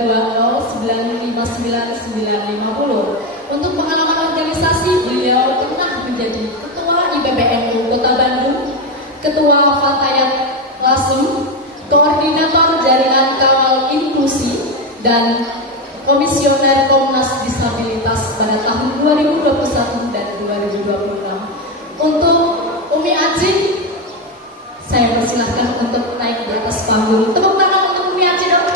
2090. Untuk pengalaman organisasi, beliau pernah menjadi Ketua IPPNU Kota Bandung, Ketua Fatayat Lasem, Koordinator Jaringan Kawal Inklusi, dan Komisioner Komnas Disabilitas pada tahun 2021 dan 2026. Untuk Umi Aji, saya persilahkan untuk naik di atas panggung. Tepuk tangan untuk Umi Aji dong.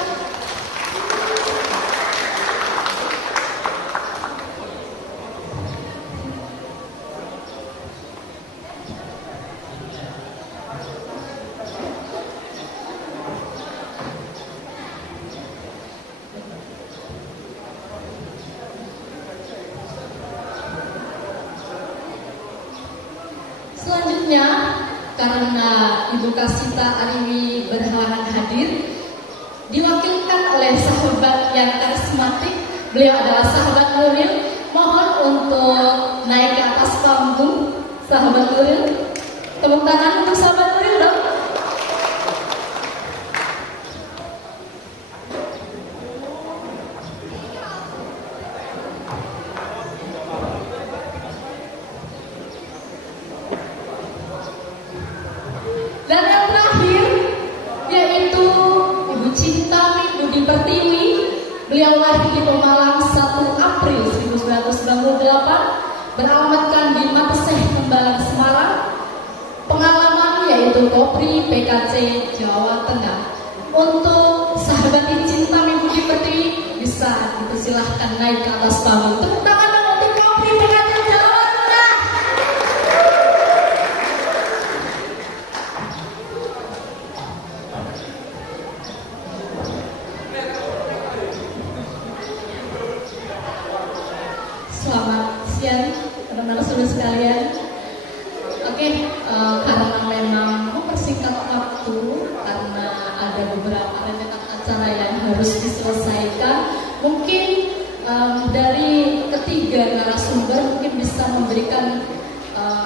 Selanjutnya, karena Ibu Kasita Ariwi berhalangan hadir, diwakilkan oleh sahabat yang karismatik. Beliau adalah sahabat Nuril. Mohon untuk naik ke atas panggung, sahabat Nuril. Tepuk tangan untuk sahabat Nuril dong. Dan yang terakhir yaitu Ibu Cinta Budi Pertiwi. Beliau lahir di Pemalang 1 April 1998, beralamatkan di Mateseh, Kembalan, Semarang. Pengalaman yaitu Kopri PKC Jawa Tengah. Untuk sahabat Cinta Budi Pertiwi bisa dipersilahkan naik ke atas panggung. Tepuk tangan untuk Kopri PKC Jawa Tengah. Selamat siang teman-teman saudara sekalian. Oke, karena memang mempersingkat waktu karena ada beberapa rentetan acara yang harus diselesaikan, mungkin dari ketiga narasumber mungkin bisa memberikan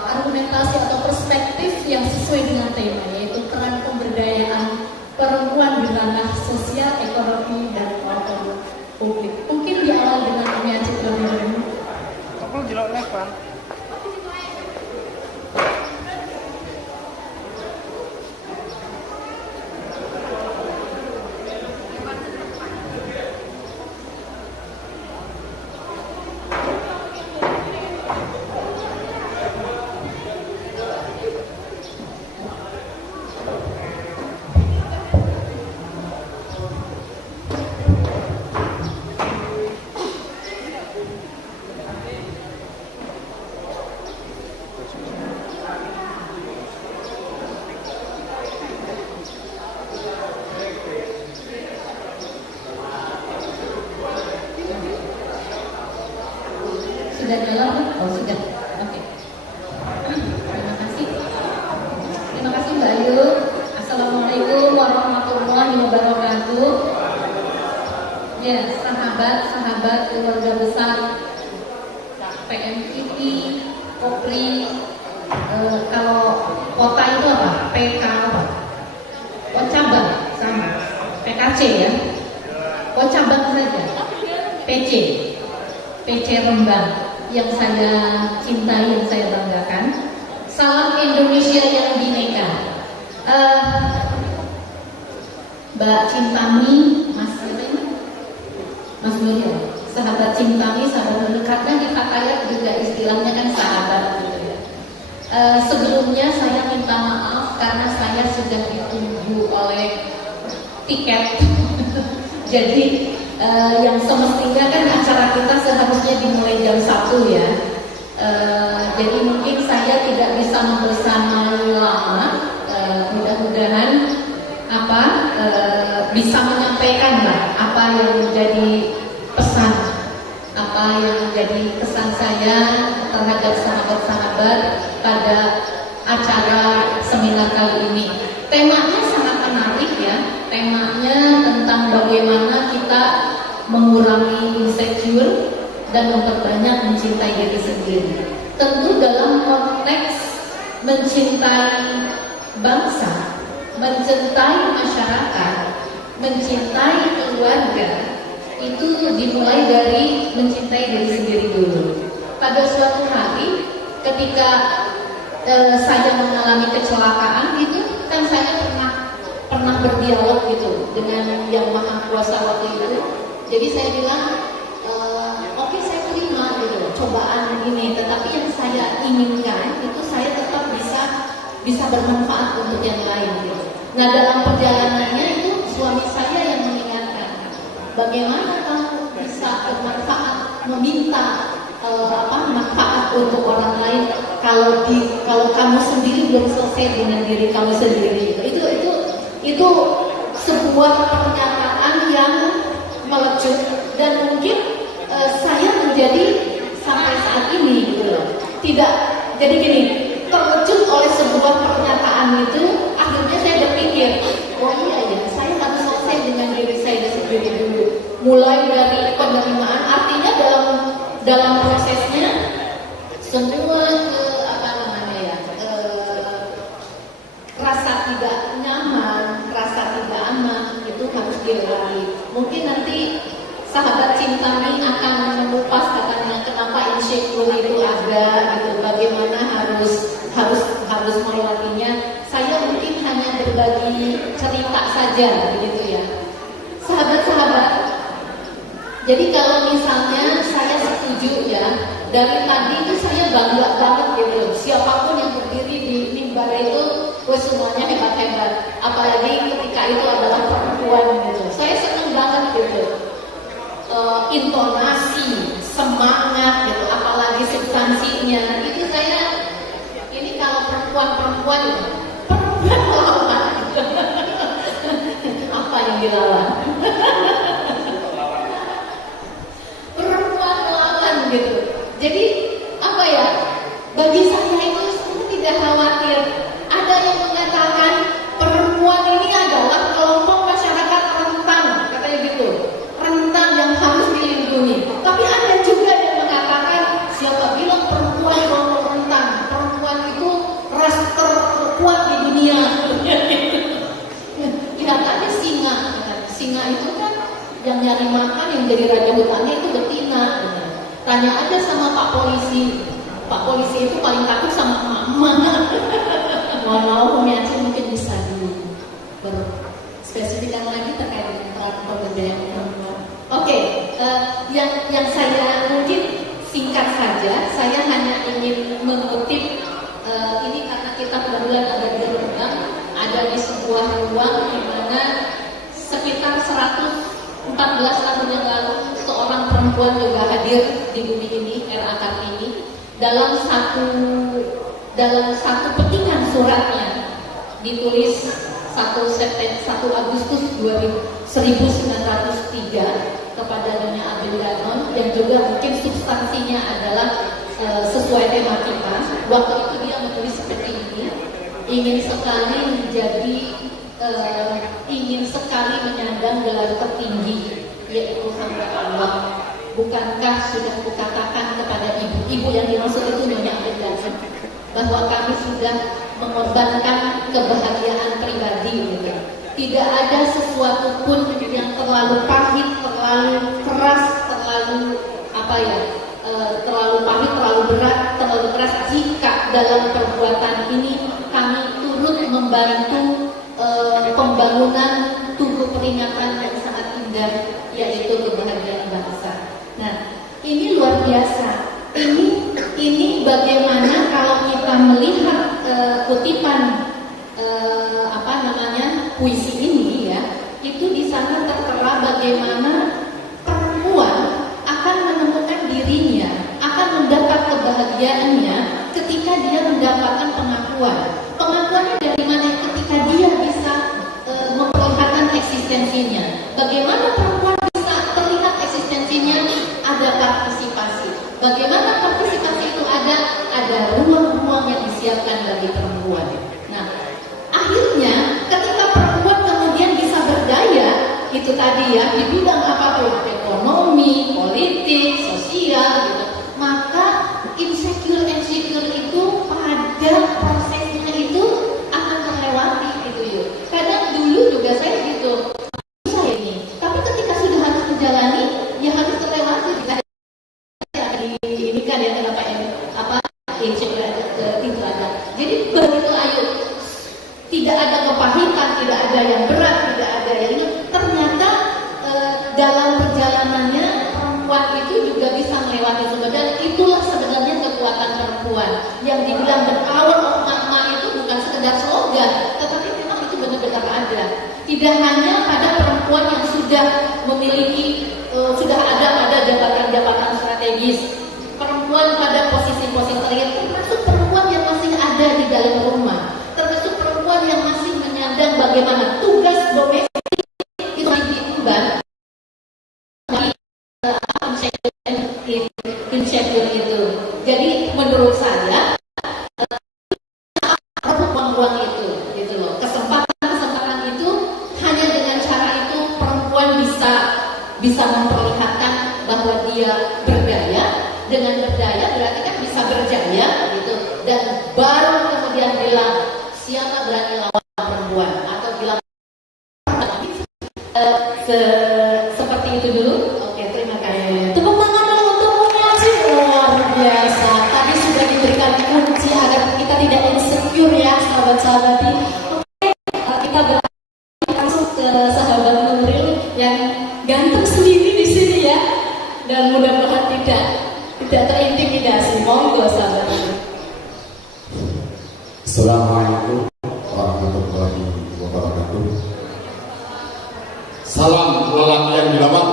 argumentasi atau perspektif yang sesuai dengan tema, yaitu peran pemberdayaan perempuan di ranah sosial, ekonomi, dan maupun publik. Mungkin diawali dengan Umi Aji terlebih dahulu. Aku jelok lepan. Sudah jalan? Oh sudah. Oke. Terima kasih. Terima kasih Mbak Ayu. Assalamualaikum warahmatullahi wabarakatuh. Ya, sahabat-sahabat keluarga besar PMIP, Kopri. Kalau kota itu apa? PK apa? Cabang sama. PKC ya. Cabang saja. PC Rembang yang saya cintai, yang saya banggakan. Salam Indonesia yang bineka. Mbak Cintami, Mas Nuril, sahabat Cintami, sahabat Nuril, karena di Fatayat juga istilahnya kan sahabat gitu ya. Sebelumnya saya minta maaf karena saya sudah ditunggu oleh tiket. Jadi yang semestinya kan acara kita seharusnya dimulai jam 1 ya. Jadi mungkin saya tidak bisa membersamai lama. Mudah-mudahan bisa menyampaikan apa yang menjadi pesan, apa yang menjadi kesan saya terhadap sahabat-sahabat pada acara seminar kali ini. Temanya sangat menarik ya. Temanya tentang bagaimana kita mengurangi insecure dan memperbanyak mencintai diri sendiri. Tentu dalam konteks mencintai bangsa, mencintai masyarakat, mencintai keluarga, itu dimulai dari mencintai diri sendiri dulu. Pada suatu hari ketika saya mengalami kecelakaan itu kan saya pernah berdialog gitu dengan Yang Maha Kuasa waktu itu. Jadi saya bilang oke, saya terima gitu cobaan ini, tetapi yang saya inginkan itu saya tetap bisa bermanfaat untuk yang lain gitu. Nah, dalam perjalanannya itu suami saya yang mengingatkan, bagaimana kamu bisa bermanfaat, meminta manfaat untuk orang lain kalau kamu sendiri belum selesai dengan diri kamu sendiri. Itu sebuah pernyataan yang melecut dan mungkin saya menjadi sampai saat ini gitu loh. Tidak, jadi gini, terlecut oleh sebuah pernyataan itu, akhirnya saya berpikir, oh iya ya, saya harus selesai dengan diri saya sendiri dulu. Mulai dari penerimaan, artinya dalam prosesnya semua rasa tidak nyaman, rasa tidak aman itu harus dilewati. Mungkin nanti sahabat cinta ini akan mengupas katanya kenapa insecure itu ada gitu, bagaimana harus melewatinya. Saya mungkin hanya berbagi cerita saja begitu ya. Sahabat-sahabat, jadi kalau misalnya saya setuju ya, dari tadi itu saya bangga banget gitu. Siapapun yang berdiri di mimbar itu, semuanya hebat-hebat. Apalagi ketika itu adalah perempuan gitu. Saya senang banget gitu. Intonasi, semangat gitu, apalagi substansinya. Itu saya, ini kalau perempuan melawan. Apa yang dilawan? Perempuan melawan gitu. Jadi apa ya? Bagi saya itu tidak khawatir. Ada yang mengatakan perempuan ini adalah kelompok masyarakat rentan, katanya gitu, rentan yang harus dilindungi. Tapi ada juga yang mengatakan siapa bilang perempuan kelompok rentan? Perempuan itu ras terkuat di dunia. Lihat singa itu kan yang nyari makan, yang jadi raja hutannya itu betina. Tanya aja sama Pak Polisi. Pak Polisi itu paling takut sama emak-emak. Mau pemirsa mungkin bisa berspesifikkan lagi terkait dengan peran pemberdayaan perempuan. Oke, yang saya mungkin singkat saja, saya hanya ingin mengutip ini karena kita kebetulan ada di Rembang, ada di sebuah ruang di mana sekitar 114 tahun yang lalu seorang perempuan juga hadir di bumi ini, R.A. Kartini, dalam satu petikan suratnya ditulis 1 Agustus 1903 kepada Nyonya Abdul Ganon, dan juga mungkin substansinya adalah sesuai tema kita. Waktu itu dia menulis seperti ini, ingin sekali menyandang gelar tertinggi, yaitu hamba Allah. Bukankah sudah kukatakan kepada ibu yang dimaksud itu Nyonya Abdul Ganon, bahwa kami sudah mengorbankan kebahagiaan pribadi gitu. Tidak ada sesuatu pun yang terlalu pahit, terlalu keras, terlalu keras jika dalam perbuatan ini kami turut membantu pembangunan tugu peringatan yang sangat indah, yaitu kebahagiaan bangsa. Nah, ini luar biasa. Ini bagaimana kalau kita melihat kutipan puisi ini ya, itu di sana tertera bagaimana perempuan akan menemukan dirinya, akan mendapat kebahagiaannya ketika dia mendapatkan pengakuan. Pengakuannya dari mana? Ketika dia bisa memperlihatkan eksistensinya. Bagaimana perempuan bisa terlihat eksistensinya? Ada partisipasi. Bagaimana partisipasi itu ada ruang-ruang yang disiapkan bagi perempuan. Nah, akhirnya ketika perempuan kemudian bisa berdaya, itu tadi ya, di bidang apa tuh? Ekonomi, politik, sosial gitu. Maka insecure itu pada prosesnya itu akan terlewati gitu yuk. Kadang dulu juga saya gitu, susah ini. Tapi ketika sudah harus menjalani, ada yang berat, tidak ada yang ternyata dalam perjalanannya perempuan itu juga bisa melewati semua. Dan itulah sebenarnya kekuatan perempuan. Yang dibilang the power of mama itu bukan sekedar slogan, tetapi memang itu benar-benar ada. Tidak hanya pada perempuan yang sudah memiliki, sudah ada pada jabatan-jabatan strategis, perempuan pada posisi-posisi strategis, termasuk perempuan yang masih ada di dalam rumah, termasuk perempuan yang masih menyandang bagaimana tugas domestik itu diemban insecure itu. Jadi menurut saya ruang itu, gitu loh. Kesempatan itu hanya dengan cara itu perempuan bisa memperlihatkan bahwa dia berdaya. Dengan berdaya berarti kan bisa berjaya, gitu. Dan baru kemudian bilang siapa berani lawan perempuan, atau bilang seperti itu dulu. Oke, terima kasih. Tepuk tangan dulu untuk Munyaji, luar biasa. Tadi sudah diberikan kunci agar kita tidak insecure ya, sahabat-sahabat. Oke, kita beralih langsung ke sahabat Nuril yang ganteng sendiri di sini ya, dan mudah-mudahan tidak terintimidasi. Monggo sahabat. Assalamualaikum warahmatullahi wabarakatuh. Salam lelaki yang dilamar.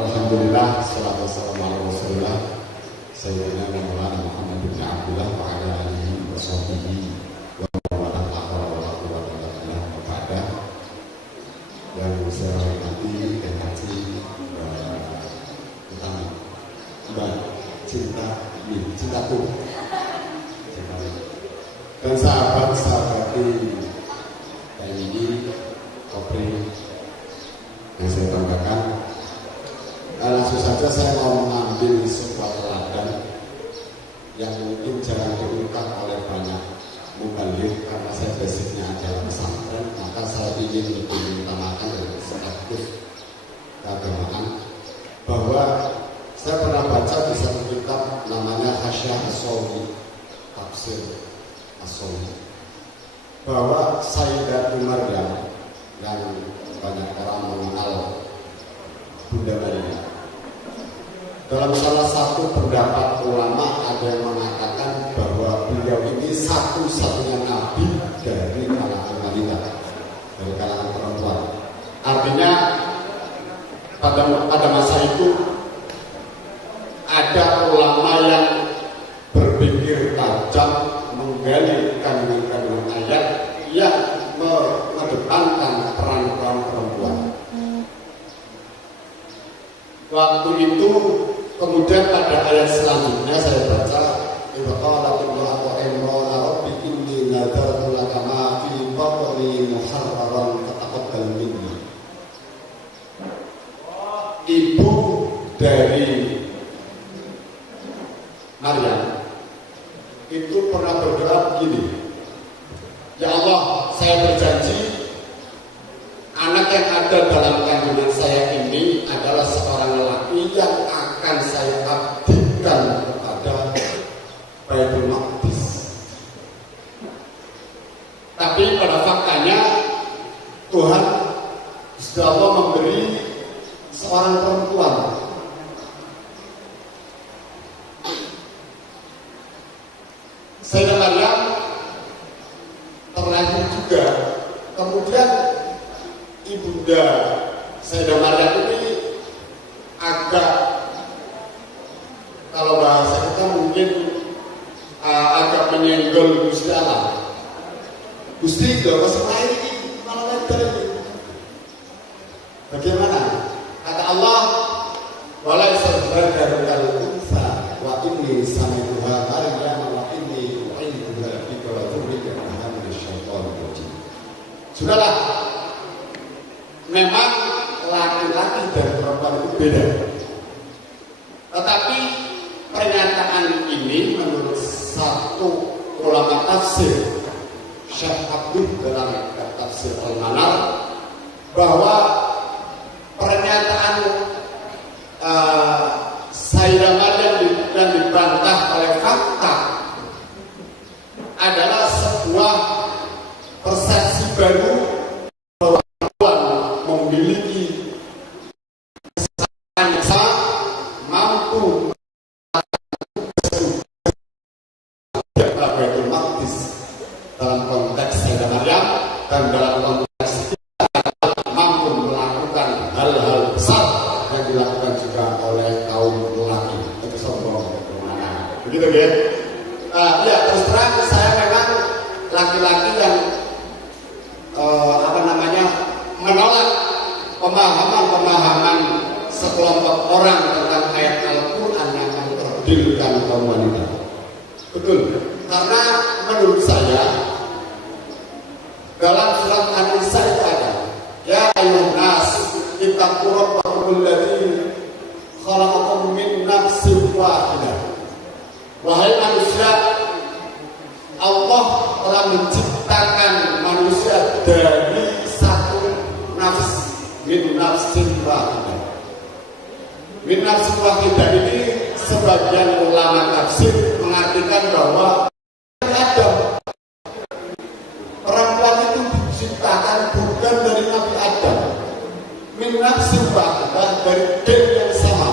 Alhamdulillah, salatu wassalamu ala Rasulillah Sayyidina Maulana Muhammad bin Abdullah wa ala alihi wa sahbihi wa man walah. Yang saya hormati dan haji utama Mbak cintaku dan sahabat-sahabati TNI, Kopri yang saya tambahkan. Langsung saja saya mau mengambil sebuah teladan yang mungkin jarang diungkap oleh banyak mubaligh, karena saya basicnya adalah pesantren, maka saya ingin lebih mengutamakan dari status keagamaan. Bahwa saya pernah baca di satu kitab namanya Hasyiah As-Sawi, tafsir As-Sawi, bahwa Sayyidatul Maryam yang banyak orang mengenal Bunda Maryam, dalam salah satu pendapat ulama ada yang mengatakan bahwa beliau ini satu-satunya nabi dari kalangan wanita, dari kalangan perempuan. Artinya pada masa itu ada ulama yang berpikir tajam, menggali kandungan ayat yang mengedepankan peran-peran perempuan. Waktu itu kemudian pada ayat selanjutnya saya baca, Iqalat imra'atu imra'u rabbi inni nadartu laka ma fi batni muharraran fataqabbal minni. Ibu dari Maryam itu pernah berdoa begini, ya Allah, saya berjanji anak yang ada dalam kandungan saya ini adalah seorang lelaki yang akan saya abdikan kepada Baitul Maqdis. Tapi pada faktanya Tuhan sudah Allah memberi seorang perempuan. Sayyidah Maryam terlahir juga. Kemudian ibunda Sayyidah Maryam ini agak, kalau bahasa kita mungkin agak menyenggol Gusti Allah. Gusti gak masuk air ini, malah lebar ini. Bagaimana? Kata Allah, walai sabdar kal unsa wa inni sami'uha Maryam wa inni u'idhuha bika wa dzurriyyataha minasyaitonir rajim. Sudahlah, memang laki-laki dan perempuan itu beda. Tetapi pernyataan ini menurut satu ulama tafsir, Syekh Abdul dalam tafsir Al-Manar, bahwa pernyataan Sayyidah Maryam dan dibantah oleh fakta adalah sebuah pemahaman sekelompok orang tentang ayat Al-Quran yang mengkerdilkan kaum wanita. Betul, karena menurut saya dalam surat An-Nisa itu ada, ya ayyuhan nas ittaqu rabbakum alladzi khalaqakum min nafsin wahidah. Wahai manusia, Allah telah menciptakan manusia dari satu nafs, min nafsin wahidah. Min nafsin wahidah ini sebagian ulama tafsir mengartikan bahwa Adam, perempuan itu diciptakan bukan dari Nabi Adam, min nafsin wahidah, dari gen yang sama,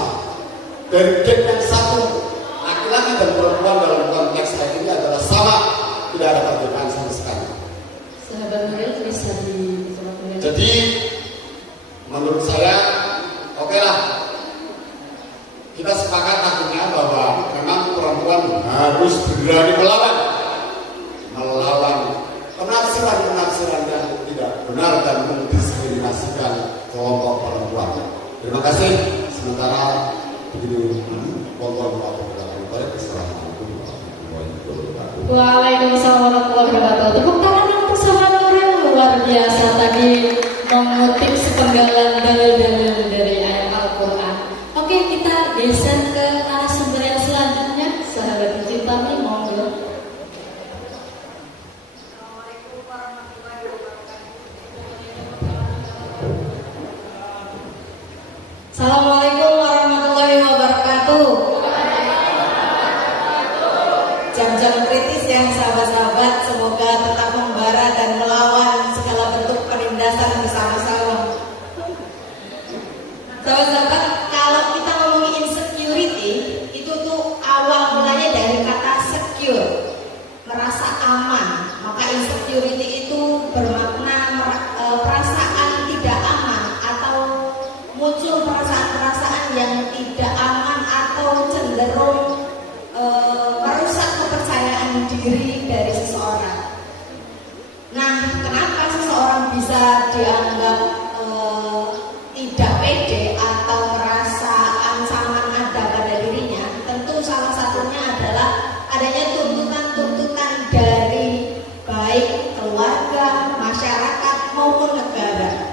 dari gen yang satu. Laki-laki dan perempuan dalam konteks ini adalah sama, tidak ada perbedaan sama sekali. Sahabat Nuril bisa di. Jadi menurut saya, oke lah, kita sepakat akhirnya bahwa memang perempuan harus berani melawan penafsiran yang tidak benar dan mendiskriminasikan kelompok perempuan. Terima kasih. Sementara begitu, Waalaikumsalam warahmatullahi wabarakatuh. Tepuk tangan untuk sahabat Nuril, luar biasa tadi mengutip sepenggalan dalil-dalil dari ayat Al-Quran. Oke, kita geser ke narasumber yang selanjutnya. Sahabat tercinta nih, monggo. Assalamualaikum warahmatullahi wabarakatuh. Jam-jam kritis yang sahabat-sahabat, semoga tetap membara dan melawan segala bentuk penindasan bersama-sama. Sahabat-sahabat, kalau kita ngomongin insecurity, itu tuh awal mulanya dari kata secure, merasa aman. Maka insecurity itu bermakna perasaan tidak aman atau muncul perasaan-perasaan yang tidak aman atau cenderung merusak kepercayaan diri dari seseorang. Nah, kenapa seseorang bisa dianggap tidak pede atau merasa ancaman ada pada dirinya? Tentu salah satunya adalah adanya tuntutan-tuntutan dari baik keluarga, masyarakat maupun negara.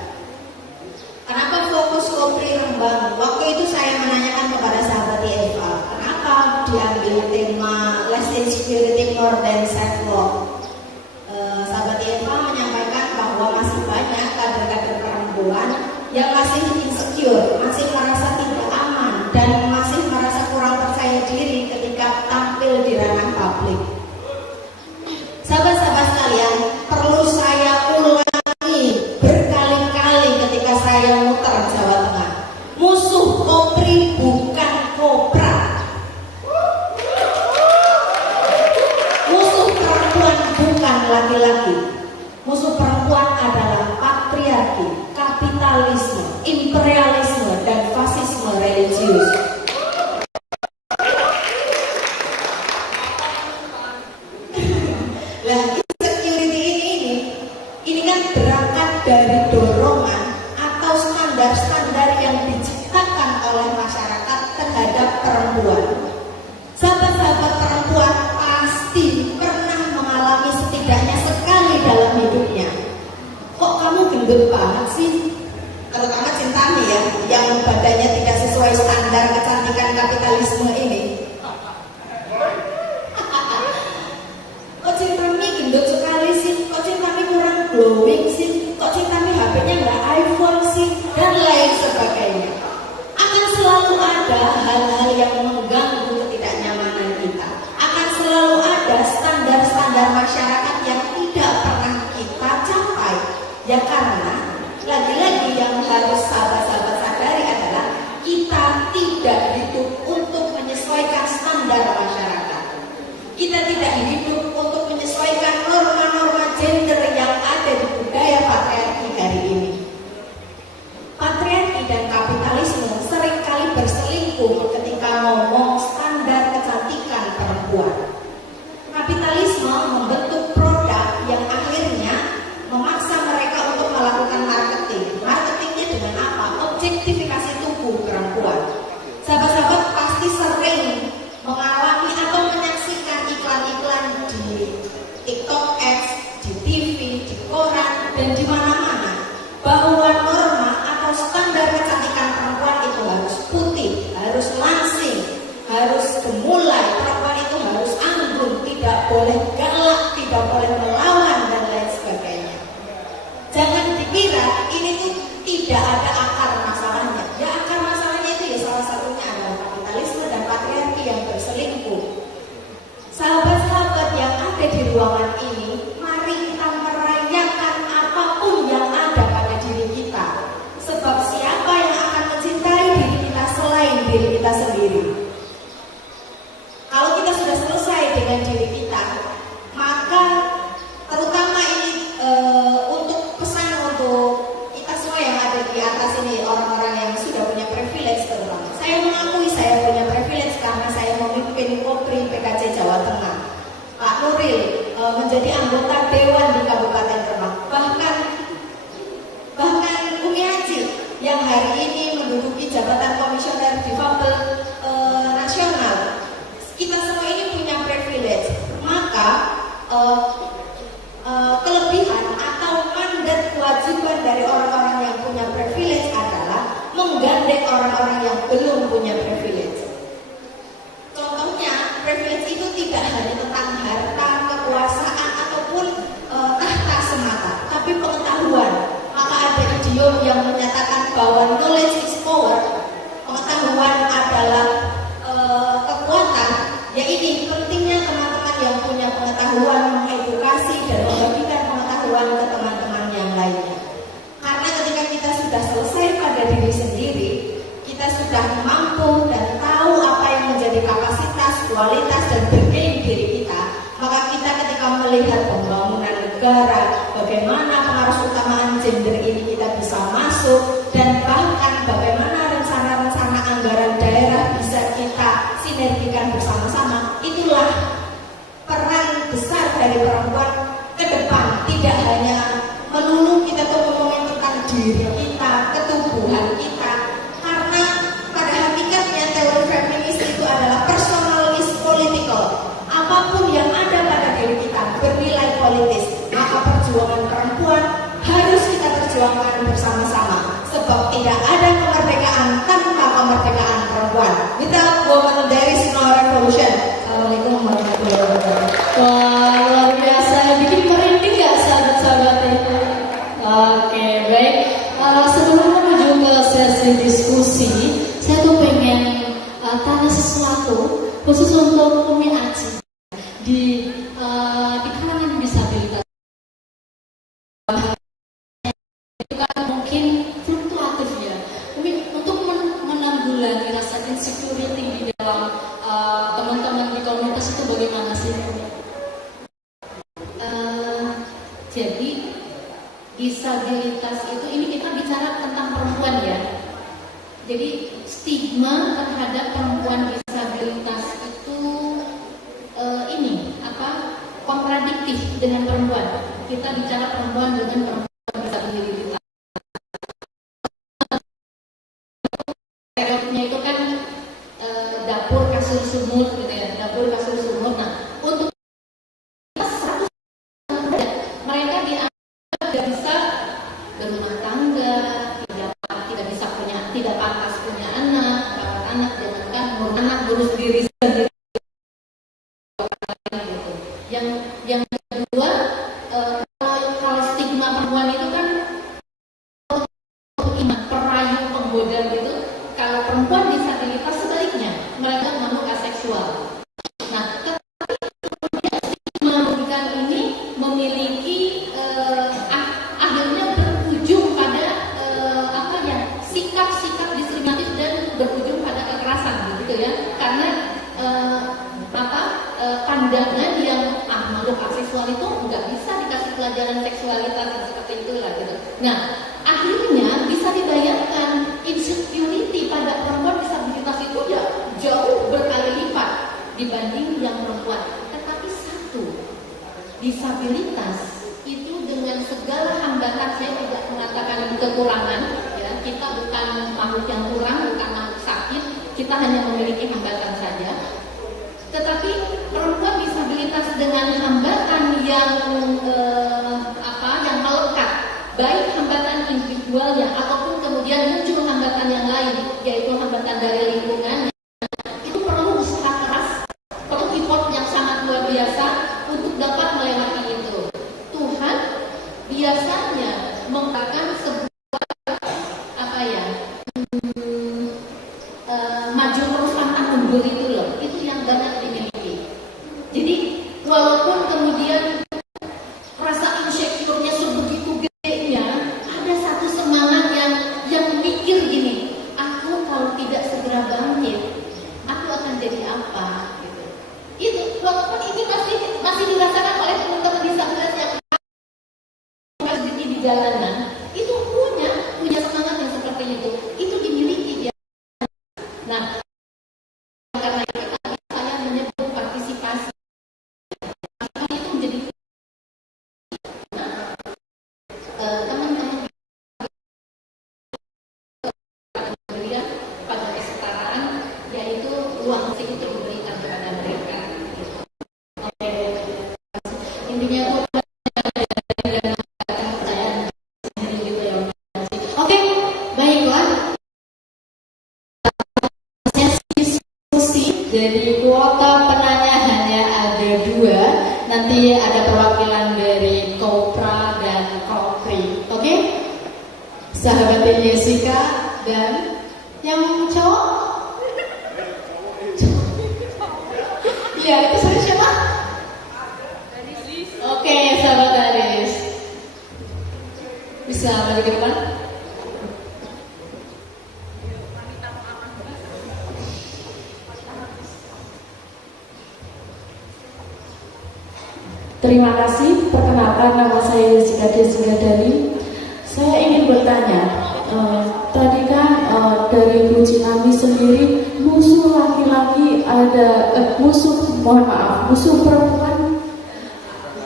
Kenapa fokus Kopri Rembang? Waktu itu saya menanyakan kepada sahabat Eva, kenapa diambil tema Less Insecurity More Than Self-Love? Sahabat Eva menyampaikan bahwa masih banyak kader-kader perempuan yang masih insecure, masih merasa tidak aman, dan masih merasa kurang percaya diri ketika tampil di ranah publik. Sahabat-sahabat sekalian, perlu saya ulangi berkali-kali ketika saya muter Jawa Tengah. Musuh Kopri bukan Kopra. Musuh perempuan bukan laki-laki. Musuh perempuan adalah patriarki, kapitalisme, imperialisme, dan fasisme religius. Lah, insecurity ini kan berangkat dari dorongan atau standar-standar yang diciptakan oleh masyarakat terhadap perempuan. Sahabat-sahabat perempuan pasti pernah mengalami setidaknya sekali dalam hidupnya. Kok kamu gendut banget sih? Kalau kamu cintami ya, yang badannya tidak sesuai standar objektifikasi tubuh perempuan. Sahabat-sahabat pasti sering mengalami atau menyaksikan iklan-iklan di TikTok Ads, di TV, di koran, dan di mana-mana bahwa norma atau standar kecantikan perempuan itu harus putih, harus langsing, harus gemulai, perempuan itu harus anggun, tidak boleh galak, tidak boleh melawan, dan lain sebagainya. Jangan dikira ini tuh tidak ada akar masalahnya. Ya akar masalahnya itu ya salah satunya adalah kapitalisme dan patriarki yang berselingkuh. Sahabat-sahabat yang ada di ruangan ini, mari kita merayakan apapun yang ada pada diri kita. Sebab siapa yang akan mencintai diri kita selain diri kita sendiri? Kalau kita sudah selesai dengan diri kita, maka terutama ini untuk pesan untuk kita semua yang ada di atas ini, orang-orang yang sudah punya privilege terutama. Saya mengakui saya punya privilege karena saya memimpin Kopri PKC Jawa Tengah. Pak Nuril menjadi anggota Dewan di Kabupaten Rembang. Bahkan Umi Haji yang hari ini menduduki jabatan komisioner difabel nasional. Kita semua ini punya privilege. Maka kelebihan atau mandat kewajiban dari orang-orang yang punya privilege adalah menggandeng orang-orang yang belum punya privilege. Contohnya, privilege itu tidak hanya tentang harta, kekuasaan ataupun tahta semata, tapi pengetahuan. Maka ada idiom yang menyatakan bahwa knowledge is power. Pengetahuan adalah kekuatan. Ya ini pentingnya teman-teman yang punya pengetahuan mengedukasi dan membagikan pengetahuan ke teman-teman yang lainnya. Karena ketika kita sudah selesai pada diri sendiri, kita sudah mampu dan tahu apa yang menjadi kapasitas, kualitas dan bergening diri kita, maka kita ketika melihat pembangunan negara, bagaimana pengaruh utamaan gender ini kita bisa masuk, dan bahkan bagaimana rencana-rencana anggaran daerah bisa kita sinergikan bersama-sama. Itulah peran besar dari perempuan ke depan. Tidak hanya melulu kita tuh ngomongin tentang diri kita, ketubuhan kita, karena pada hakikatnya teori feminis itu adalah personal is political. Apapun yang ada pada diri kita bernilai politis, maka perjuangan perempuan harus kita perjuangkan bersama-sama. Sebab tidak ada kemerdekaan tanpa kemerdekaan perempuan. Without women there is no revolution. Assalamualaikum warahmatullahi wabarakatuh. Wah, luar biasa, bikin merinding gak sahabat-sahabatnya? Oke, baik. Sebelum menuju ke sesi diskusi, saya tuh pengen tanya sesuatu khusus untuk Umi Aji di kalangan disabilitas. Itu kan mungkin fluktuatif ya. Umi, untuk menanggulangi rasa insecurity di dalam teman-teman di komunitas itu bagaimana sih? Jadi disabilitas itu, ini kita bicara tentang perempuan ya. Jadi stigma terhadap perempuan disabilitas itu kontradiktif dengan perempuan. Kita bicara perempuan dengan perempuan disabilitas. Stereotipnya itu kan dapur kasur sumur gitu ya, dapur kasur sumur. Nah, untuk mereka dianggap tidak bisa berumah tangga, tidak bisa punya, tidak pantas punya anak, merawat anak, jangankan ngurus anak, ngurus diri sendiri. Yang kedua, kalau stigma perempuan itu kan perayu, penggoda gitu. Kalau perempuan disabilitas sebaliknya, mereka makhluk aseksual. Nah, tetapi kemudian stigma merugikan ini memiliki akhirnya berujung pada sikap-sikap diskriminatif dan berujung pada kekerasan gitu ya. Karena pandangan yang makhluk aseksual itu nggak bisa dikasih pelajaran seksualitas seperti itulah gitu. Nah, akhirnya bisa dibayangkan insecurity pada perempuan disabilitas itu ya jauh berkali lipat dibanding yang perempuan. Tetapi satu, disabilitas itu dengan segala hambatan, saya tidak mengatakan ini kekurangan ya, kita bukan bukan makhluk yang kurang, bukan makhluk sakit, kita hanya memiliki hambatan saja. Tetapi perempuan disabilitas dengan hambatan yang yang melekat, baik hambatan individualnya ataupun kemudian muncul hambatan yang lain, yaitu hambatan dari lingkungan, itu perlu usaha keras, perlu effort yang sangat luar biasa untuk dapat melewati itu. Tuhan biasanya memberikan sebuah maju terus pantang mundur itu loh, itu yang banyak dimiliki. Jadi walaupun kemudian rasa insecure-nya sebegitu gedenya, ada satu semangat yang mikir gini, aku kalau tidak segera bangkit, aku akan jadi apa? Gitu. Itu walaupun itu masih dirasakan oleh teman-teman disabilitas yang di jalanan, itu punya semangat yang seperti itu dimiliki dia. Nah, karena itu saya menyebut partisipasi. Itu menjadi teman-teman melihat pada kesetaraan, yaitu ruang itu diberikan kepada mereka. Oke, intinya itu oke, baiklah. Jadi kuota penanya hanya ada 2. Nanti ada perwakilan dari Kopra dan Kopri. Oke? Sahabatnya Jessica dan yang cowok? Iya, itu saya siapa? Oke, sahabat Aris. Bisa maju ke depan? Terima kasih. Perkenalkan, nama saya Jessica Dani. Saya ingin bertanya, tadi kan dari Bu Cinami sendiri, musuh laki-laki ada musuh perempuan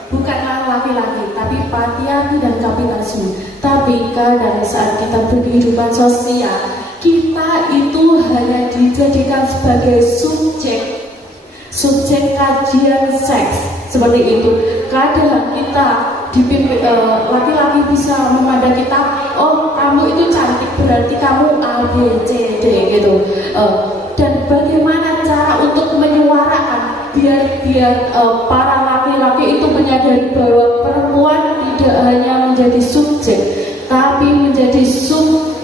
bukanlah laki-laki, tapi patriarki dan kapitalisme. Tapi kadang saat kita berkehidupan sosial, kita itu hanya dijadikan sebagai subjek kajian seks seperti itu. Kadang kita dipimpin laki-laki bisa memandang kita, oh kamu itu cantik berarti kamu A B C D gitu. Dan bagaimana cara untuk menyuarakan biar para laki-laki itu menyadari bahwa perempuan tidak hanya menjadi subjek, tapi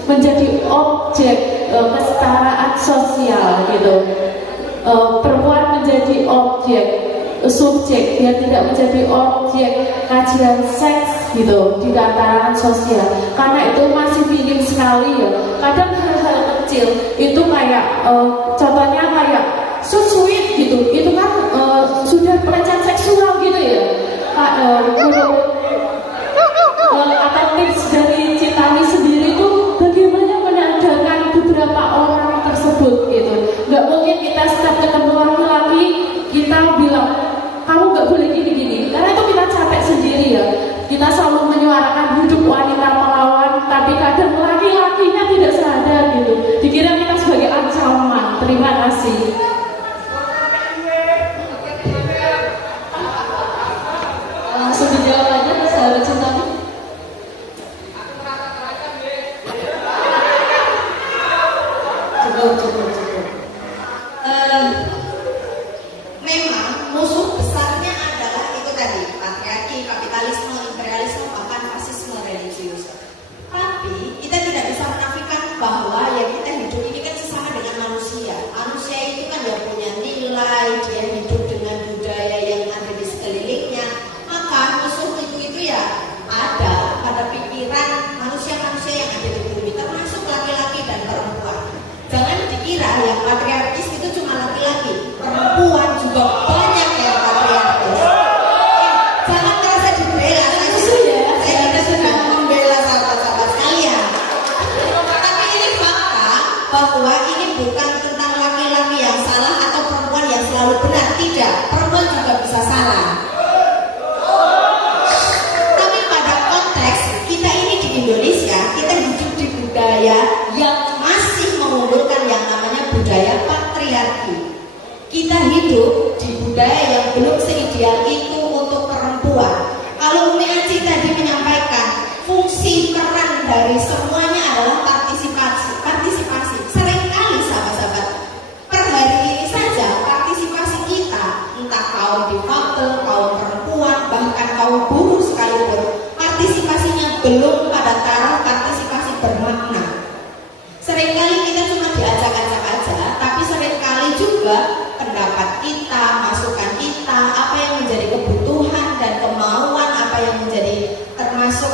menjadi objek kesetaraan sosial gitu. Perempuan menjadi subjek, dia tidak menjadi objek kajian seks gitu di tataran sosial, karena itu masih minim sekali ya. Kadang hal-hal kecil itu kayak contohnya kayak so sweet gitu, itu kan sudah pelecehan seksual gitu ya. Atau tips dari Citani sendiri itu bagaimana menadarkan beberapa orang tersebut gitu. Nggak mungkin kita setiap ketemu laki-laki kita bilang kamu nggak boleh gini-gini, karena itu kita capek sendiri ya. Kita selalu menyuarakan hidup wanita melawan, tapi kadang laki-lakinya tidak sadar gitu, dikira kita sebagai ancaman. Terima kasih. Langsung dijawab aja, sahabat Cintami. Cukup. Memang musuh besarnya adalah itu tadi, patriarki, kapitalisme, imperialisme, bahkan fasisme religius. Tapi kita tidak bisa menafikan bahwa ya kita hidup ini kan sesama dengan manusia. Manusia itu kan dia punya nilai, dia hidup dengan budaya yang ada di sekelilingnya. Maka musuh itu ya ada pada pikiran manusia-manusia yang ada di bumi, termasuk laki-laki dan perempuan. Jangan dikira yang patriarkis itu cuma laki-laki, perempuan juga banyak yang patriarkis. Jangan merasa dibela, saya tidak sedang membela sahabat-sahabat sekalian. Tapi ini fakta bahwa ini bukan tentang laki-laki yang salah atau perempuan yang selalu benar. Tidak, perempuan juga bisa salah. Tapi pada konteks kita ini di Indonesia, kita hidup di budaya yang budaya patriarki. Kita hidup di budaya yang belum seideal itu untuk perempuan. Kalau Umi Aci tadi menyampaikan fungsi peran dari semuanya adalah partisipasi. Seringkali sahabat-sahabat, per hari ini saja partisipasi kita, entah kaum difabel, kaum perempuan, bahkan kaum buruh sekalipun, partisipasinya belum pada taraf partisipasi bermakna. Seringkali kita cuma diajak-ajak aja, tapi seringkali juga pendapat kita, masukan kita, apa yang menjadi kebutuhan dan kemauan, apa yang menjadi termasuk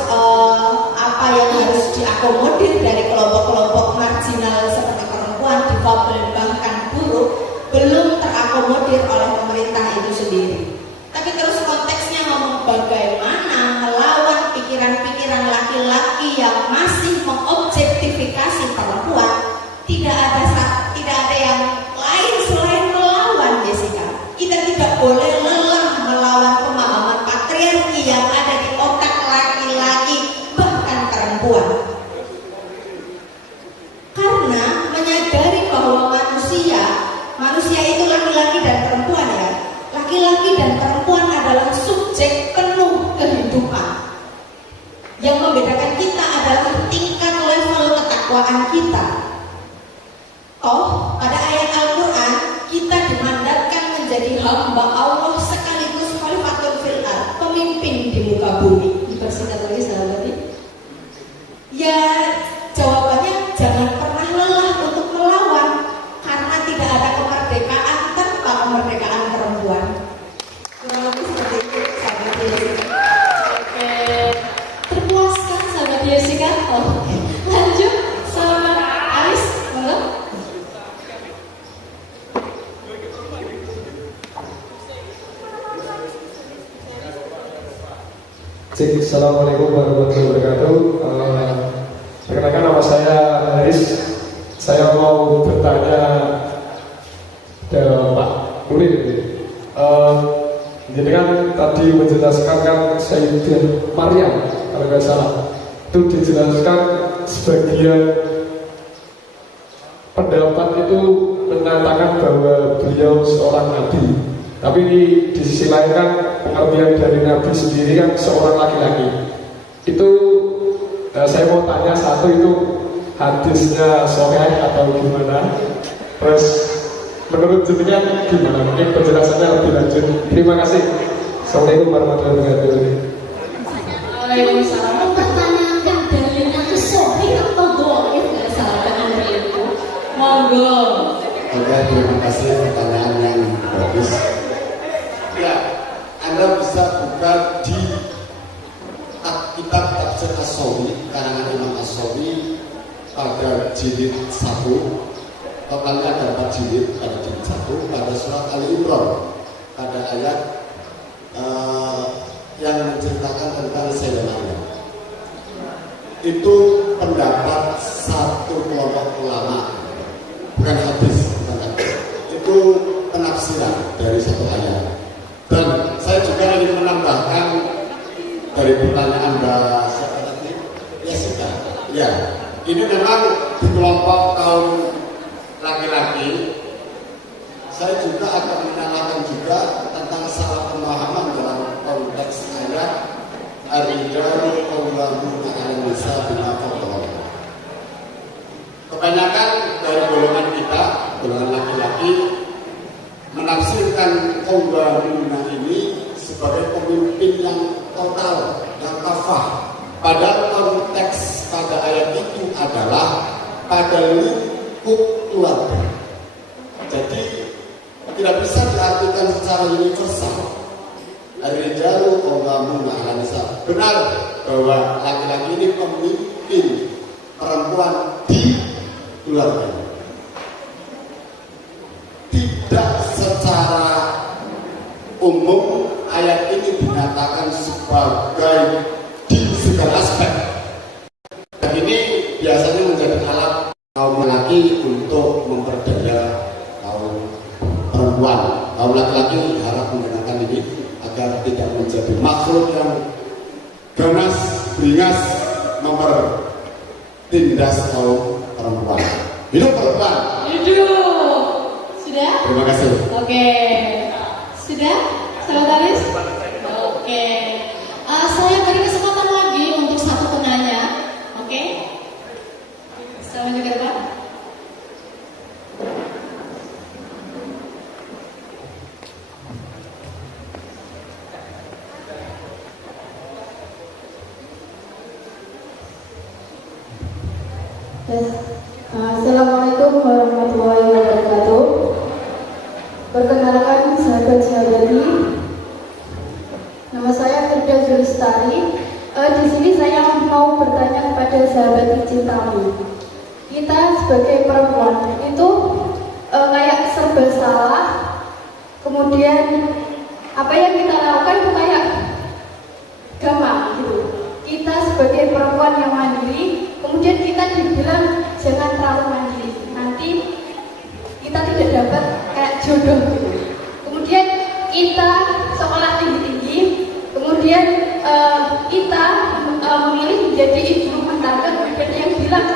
apa yang harus diakomodir dari kelompok-kelompok marginal seperti perempuan, difabel, bahkan buruh, belum terakomodir oleh pemerintah itu sendiri. Tapi terus konteksnya ngomong bagaimana melawan pikiran-pikiran laki-laki yang masih mengobjektifikasi perempuan, tidak ada yang lain selain melawan, Jessica. Kita tidak boleh lelah melawan pemahaman patriarki yang ada di otak laki-laki, bahkan perempuan. Karena menyadari bahwa manusia itu laki-laki dan perempuan ya. Laki-laki dan perempuan adalah subjek penuh kehidupan. Yang membedakan kita adalah tingkat level ketakwaan kita. Toh, pada ayat Al-Quran, kita dimandatkan menjadi hamba Allah sekaligus khalifatul fil ardh, pemimpin di muka bumi. Dipersingkat lagi sahabat ini. Ya, jawabannya jangan pernah lelah untuk melawan, karena tidak ada kemerdekaan tanpa kemerdekaan perempuan. Kurang lebih seperti itu, sahabat Jessica. Oke, terpuaskan sahabat Jessica. Oke, lanjut sahabat Aris, monggo. Cik, Assalamualaikum warahmatullahi wabarakatuh. Perkenalkan nama saya Haris. Saya mau bertanya ke Pak Munir. Jadi kan tadi menjelaskan kan Sayyidah Maryam, kalau nggak salah, itu dijelaskan sebagian pendapat itu menyatakan bahwa beliau seorang nabi. Tapi di sisi lain kan pengertian dari nabi sendiri kan seorang laki-laki. Itu saya mau tanya satu, itu hadisnya sahih atau gimana? Terus menurut jenengan gimana? Mungkin penjelasannya lebih lanjut. Terima kasih. Assalamualaikum warahmatullahi wabarakatuh. Waalaikumsalam. Mempertanyakan dalilnya itu sahih atau dhaif nggak sahabat Anda itu? Monggo. Oke, terima kasih pertanyaan yang bagus. Ya, Anda bisa buka di kitab Tafsir As-Sawi karangan Imam As-Sawi pada jilid 1. Totalnya ada 4 jilid. Pada jilid 1 pada surat Al-Imran pada ayat yang menceritakan tentang Sayyidah Maryam. Itu pendapat satu kelompok ulama, bukan hadis, itu penafsiran dari satu ayat. Dan saya juga ingin menambahkan dari pertanyaan Mbak Jessica. Ya, ini memang di kelompok kaum laki-laki. Saya juga akan menyalakan juga tentang salah pemahaman dalam konteks ayat ar-rijalu qawwamuna 'alan nisa bima faddala. Kebanyakan dari golongan kita, golongan laki-laki, menafsirkan qawwamuna ini sebagai pemimpin yang total, yang kafah. Padahal konteks pada ayat itu adalah pada lingkup keluarga. Jadi tidak bisa diartikan secara universal. Ar-rijalu qawwamuna 'alan nisa. Benar bahwa laki-laki ini pemimpin perempuan di keluarga. Tidak secara umum ayat ini dinyatakan sebagai di segala aspek. Dan ini biasanya menjadi alat kaum laki untuk memperdaya kaum perempuan. Kaum laki-laki harap menggunakan ini agar tidak menjadi makhluk yang ganas, beringas, mempertindas kaum perempuan. Hidup perempuan. Hidup. Terima kasih. Oke, sudah? Sekretaris? Oke. Saya beri kesempatan lagi untuk satu penanya. Oke? Sama juga Pak. Assalamualaikum warahmatullahi wabarakatuh. Perkenalkan sahabat-sahabati, nama saya Firda Zulistari. Di sini saya mau bertanya kepada sahabat Cintami. Kita sebagai perempuan itu kayak serba salah. Kemudian apa yang kita lakukan itu kayak gampang gitu. Kita sebagai perempuan yang mandiri, kemudian kita dibilang jangan terlalu mandiri. Nanti kita tidak dapat kayak jodoh gitu. Kemudian kita sekolah tinggi-tinggi, kemudian kita memilih menjadi ibu rumah tangga, kemudian yang bilang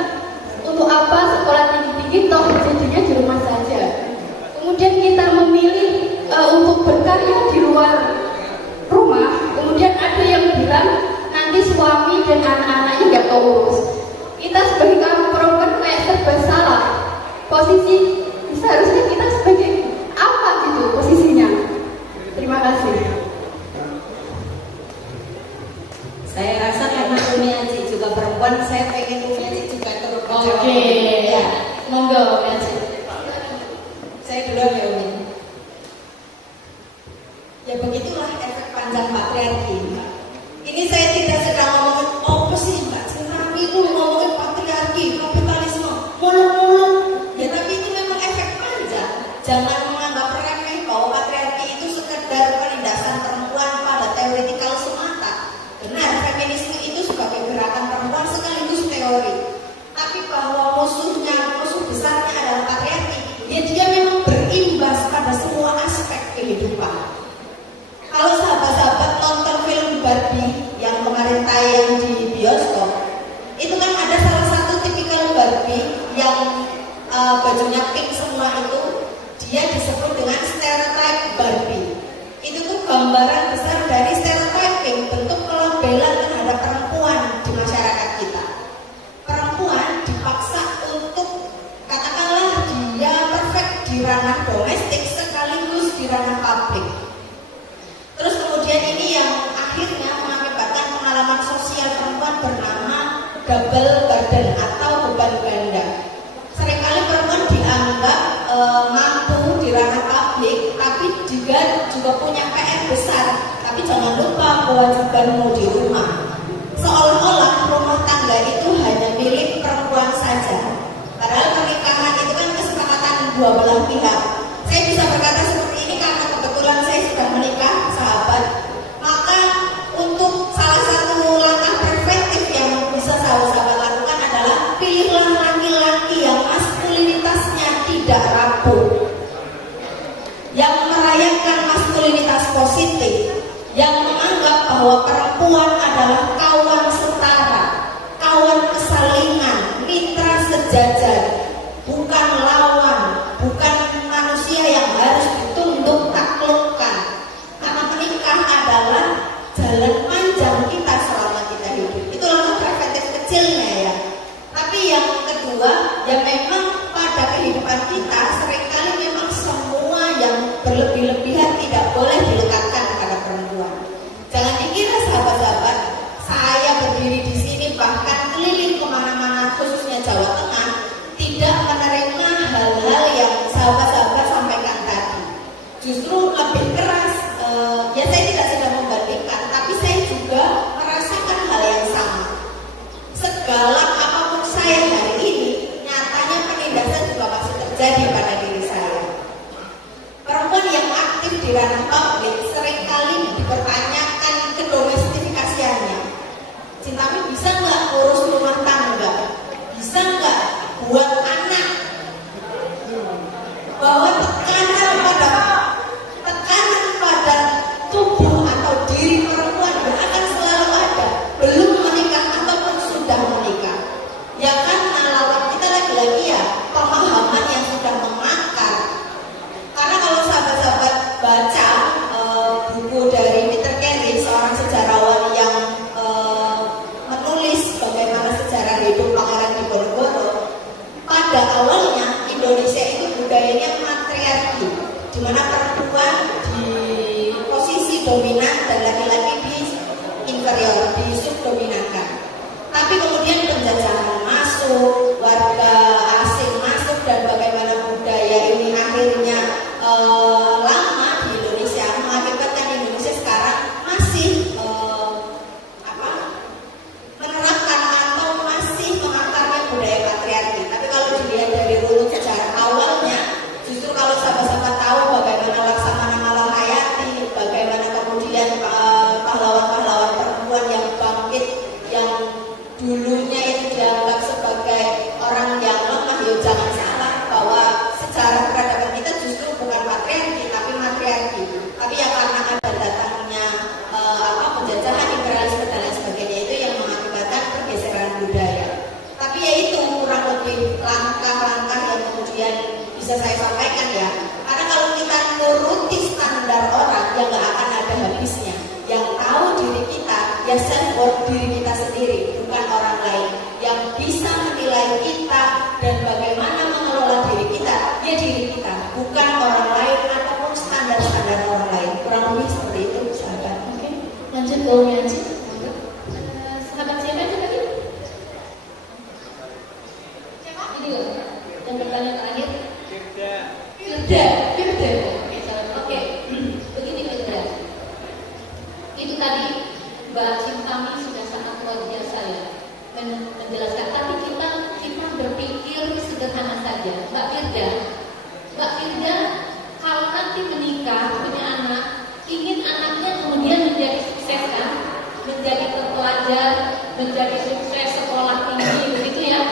untuk apa sekolah tinggi-tinggi toh jadinya di rumah saja. Kemudian kita memilih untuk berkarya di luar rumah, kemudian ada yang bilang nanti suami dan anak-anaknya nggak keurus. Kita sebagai kaum perempuan kayak serba salah. Posisi seharusnya kita sebagai apa gitu posisinya. Terima kasih. Saya rasa karena Umi Aji juga perempuan, saya pengen Umi Aji juga turut berjawab. Oke. Ya. Monggo, Nancy. Saya duluan ya Umi. Ya begitulah efek panjang patriarki. Ini saya tidak sedang ngomongin apa sih Mbak Cintami itu ngomongin patriarki, kapitalisme, muluk-muluk. Ya tapi itu memang efek panjang. Jangan menganggap remeh bahwa patriarki itu sekedar penindasan perempuan pada teoretikal semata. Benar, feminisme itu sebagai gerakan perempuan sekaligus teori. Tapi bahwa musuh besarnya adalah patriarki, ya dia memang berimbas pada semua aspek kehidupan. Kalau sahabat-sahabat nonton film Barbie yang kemarin tayang di bioskop, itu kan ada salah satu tipikal Barbie yang bajunya pink semua itu, dia disebut dengan stereotype Barbie. Itu tuh gambaran besar dari stereotyping, bentuk pelabelan terhadap perempuan di masyarakat kita. Perempuan dipaksa untuk katakanlah dia perfect di ranah domestik sekaligus di ranah publik. Terus kemudian ini yang akhirnya mengakibatkan pengalaman sosial perempuan bernama double burden atau beban ganda. Seringkali perempuan dianggap mampu di ranah publik, tapi juga punya PR besar. Tapi jangan lupa kewajibanmu di rumah. Seolah-olah rumah tangga itu hanya milik perempuan saja. Padahal pernikahan itu kan kesepakatan dua belah pihak. Saya bisa berkata seperti ini karena kebetulan saya sudah menikah, sahabat. Maka untuk salah satu langkah preventif yang bisa sahabat lakukan adalah pilihlah laki-laki yang maskulinitasnya tidak rapuh, yang merayakan maskulinitas positif, yang menganggap bahwa perempuan adalah kawan setara, kawan kesalingan, mitra sejajar, bukan lawan, bukan manusia yang harus ditunduk taklukkan. Karena menikah adalah jalan panjang kita selama kita hidup. Itu langkah preventif kecilnya ya. Tapi yang kedua, ya memang pada kehidupan kita seringkali memang semua yang berlebih-lebihan tidak boleh dilekatkan kepada perempuan. Jangan dikira sahabat-sahabat, saya berdiri di sini bahkan keliling kemana-mana khususnya Jawa Tengah tidak menerima hal-hal yang sahabat-sahabat sampaikan tadi. Justru lebih keras. Ya saya tidak sedang membandingkan, tapi saya juga merasakan hal yang sama. Segala apapun saya hari ini, nyatanya penindasan juga masih terjadi pada diri saya. Perempuan yang aktif di ranah publik seringkali dipertanyakan kedomestifikasiannya. Cintami bisa nggak urus rumah tangga? Bisa nggak buat anak? Bahwa tekanan pada awalnya Indonesia itu budayanya matriarki, di mana perempuan di posisi dominan dan laki-laki di inferior, di subdominankan. Tapi kemudian penjajahan masuk, warga asing masuk, dan bagaimana budaya ini akhirnya lama di Indonesia mengakibatkan Indonesia sekarang masih menerapkan atau masih mengakarnya budaya patriarki. Tapi kalau dilihat dari runut sejarah awalnya, justru kalau sahabat-sahabat tahu bagaimana Laksamana Malahayati, bagaimana kemudian pahlawan-pahlawan perempuan yang bangkit, yang dulunya itu dianggap sebagai orang yang lemah, ya jangan salah bahwa sejarah peradaban kita justru bukan patriarki tapi matriarki. Tapi ya karena ada datangnya penjajahan, imperialisme dan lain sebagainya, itu yang mengakibatkan pergeseran budaya. Tapi ya itu kurang lebih langkah-langkah yang kemudian bisa saya sampaikan ya. Karena kalau kita nuruti standar orang, ya nggak akan ada habisnya. Yang tahu diri kita, ya self worth diri kita sendiri, bukan orang lain. Yang bisa menilai kita dan bagaimana mengelola diri kita, ya diri kita, bukan orang lain ataupun standar-standar orang lain. Kurang lebih seperti itu, sahabat. Oke, lanjut ke Umi Aji. Sahabat siapa itu tadi? Ini loh, yang bertanya terakhir. Firda. Oke, begini Firda. Itu tadi Mbak Cintami sudah sangat luar biasa ya menjelaskan. Tapi kita berpikir sederhana saja. Mbak Firda kalau nanti menikah punya anak, ingin anaknya kemudian menjadi sukses kan, menjadi terpelajar, menjadi sukses sekolah tinggi begitu ya.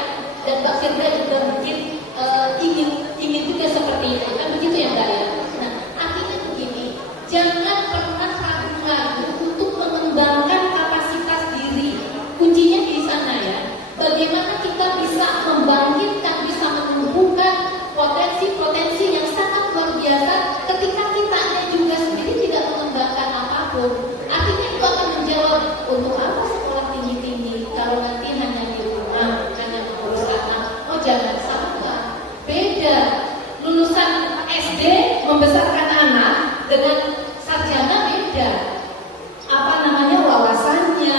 Dan Mbak Firda juga mungkin ingin juga seperti itu kan, begitu ya Mbak ya. Nah artinya begini, jangan pernah ragu-ragu untuk mengembangkan kapasitas diri. Kuncinya di sana ya. Bagaimana kita bisa membangkitkan, bisa menumbuhkan potensi-potensi yang sangat luar biasa ketika kita juga sendiri tidak mengembangkan apapun. Artinya itu akan menjawab, untuk apa sekolah tinggi-tinggi kalau nanti hanya di rumah, hanya mengurus anak. Oh jangan salah, beda. Lulusan SD membesarkan anak dengan sarjana beda. Wawasannya,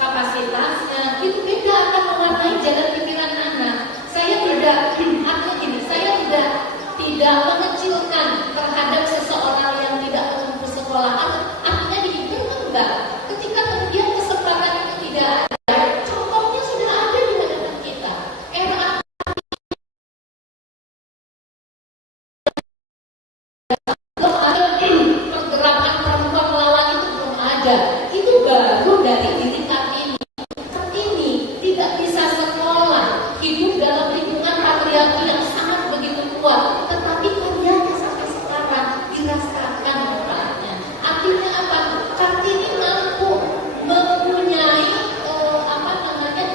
kapasitasnya, itu beda, akan mewarnai jalan pikiran anak. Saya tidak mengecilkan terhadap seseorang yang tidak menempuh sekolah. Artinya begitu enggak. Ketika kemudian kesempatan itu tidak ada, contohnya sudah ada di hadapan kita. Era pergerakan perempuan melawan itu belum ada. Itu baru dari diri Kartini. Tidak bisa sekolah, hidup dalam lingkungan patriarki yang sangat begitu kuat, tetapi karyanya sampai sekarang dirasakan manfaatnya. Artinya apa? Kartini mampu mempunyai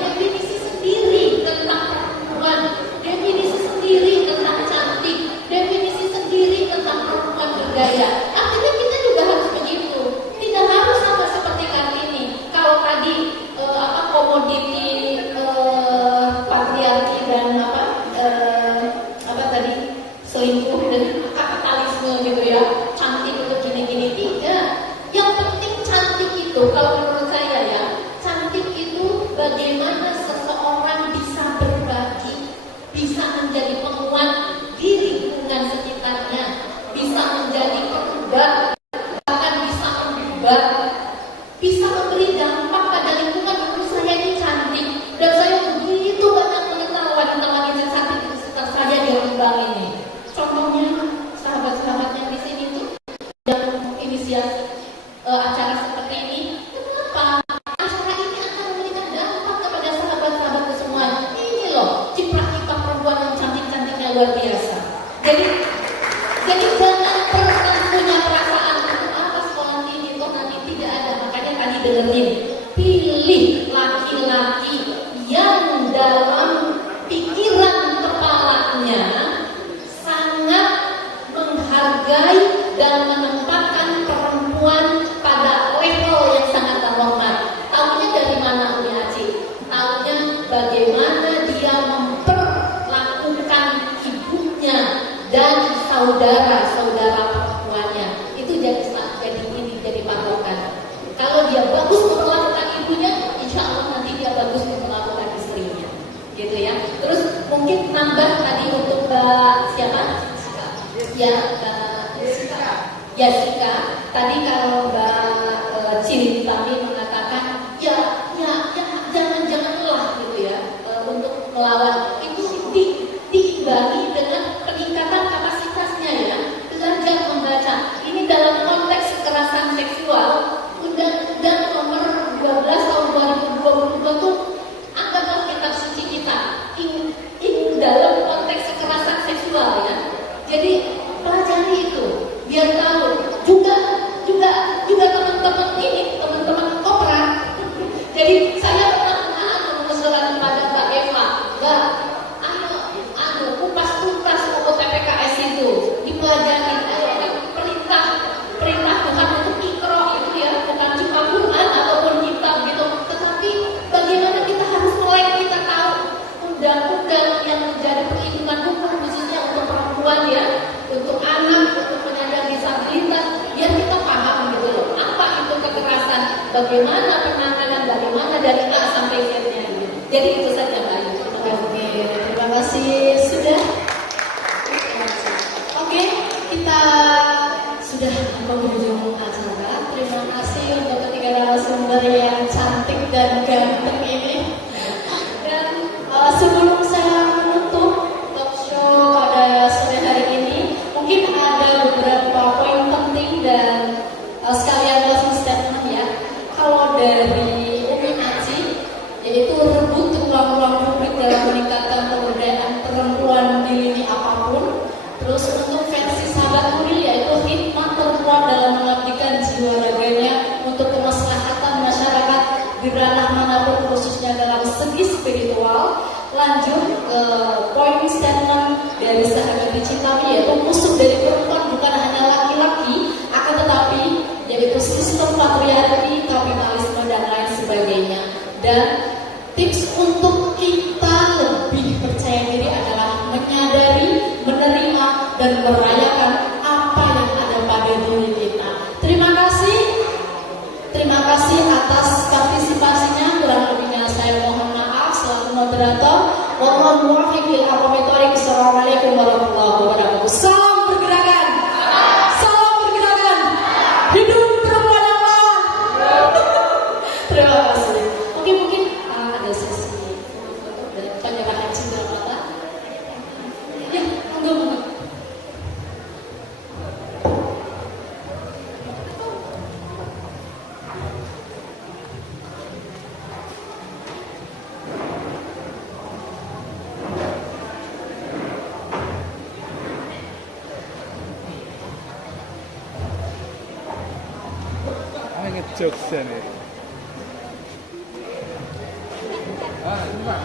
definisi sendiri tentang perempuan, definisi sendiri tentang cantik, definisi sendiri tentang perempuan berdaya. Artinya kita juga harus begitu. Tidak harus sama seperti Kartini. Kalau tadi komoditi patriarki dan selingkuh dan kapitalisme gitu ya, cantik untuk gini-gini, tidak. Yang penting cantik itu, kalau menurut saya ya, cantik itu bagaimana seseorang bisa berbagi, bisa menjadi penguat di lingkungan sekitarnya, bisa menjadi pengubah, bahkan bisa mengubah, bisa memberi dampak pada lingkungan. Menurut saya ini cantik, dan saya begitu banyak mengenal wanita-wanita cantik di sekitar saya di Rembang ini. Contohnya sahabat-sahabat yang di sini tuh yang inisiasi acara seperti ini. Kenapa acara ini akan memberikan dampak kepada sahabat-sahabat semua? Ini loh ciprat-ciprat perempuan yang cantik-cantiknya luar biasa. Jadi jangan pernah punya perasaan untuk apa sekolah tinggi itu nanti tidak ada. Makanya tadi dengerin, pilih laki-laki yang dalam pikiran kepalanya sangat menghargai dan menempatkan perempuan pada level yang sangat terhormat. Taunya dari mana Umi Aji? Taunya bagaimana dia memperlakukan saudara perempuannya. Itu jadi patokan. Kalau dia bagus memperlakukan ibunya, insya Allah nanti dia bagus memperlakukan istrinya, gitu ya. Terus mungkin nambah tadi untuk siapa? Jessica. Tadi kalau Mbak Cintami mengatakan jangan lelah gitu ya untuk melawan itu diimbangi dengan peningkatan kapasitasnya ya, belajar membaca. Ini dalam konteks kekerasan seksual, Undang-Undang Nomor 12 Tahun 2022 tuh anggaplah kitab suci kita dalam konteks kekerasan seksual ya. Jadi pelajari itu biar tahu. Juga teman-teman kopra. Jadi saya pernah mengusulkan kepada Mbak Eva, Mbak, ayo kupas tuntas buku TPKS itu dipelajari. Perintah Tuhan untuk ikro itu ya, bukan cuma Quran ataupun kitab gitu, tetapi bagaimana kita harus melek, kita tahu undang-undang yang menjadi perlindungan hukum khususnya untuk perempuan ya, untuk anak, untuk penyandang disabilitas, biar kita paham gitu loh, apa itu kekerasan, bagaimana penanganan, bagaimana dari A sampai Z-nya gitu. Jadi itu saja Mbak Ayu. Oke, terima kasih sudah. Oke, kita sudah menghujung acara. Terima kasih untuk ketiga narasumber yang cantik dan ganteng ini. Dan sebelum saya menutup talk show pada sore hari ini, mungkin ada beberapa poin penting dan sekalian closing statement ya. Kalau dari Umi Aji, yaitu rebut ruang-ruang publik dalam meningkatkan pemberdayaan perempuan di lini apapun. Terus untuk versi sahabat Nuril, yaitu hikmah perempuan dalam mengabdikan jiwa raganya untuk kemaslahatan masyarakat di ranah manapun, khususnya dalam segi spiritual. Lanjut ke poin statement dari sahabat Cintami, yaitu musuh dari perempuan bukan hanya laki-laki, akan tetapi yaitu sistem patriarki, kapitalisme dan lain sebagainya. Dan tips untuk kita lebih percaya diri adalah menyadari, menerima dan merayakan apa yang ada pada diri kita. Terima kasih atas partisipasinya. Kurang lebihnya saya mohon maaf selaku moderator. Wallahu muwaffiq lil aqwamit thoriq. Assalamualaikum warahmatullahi wabarakatuh. Salam pergerakan. Salam pergerakan. Hidup perempuan yang kuat. Terima kasih. Mungkin ada sesi penyerahan cindera mata. Ya, monggo. ngejokes ya nih. Ini Pak.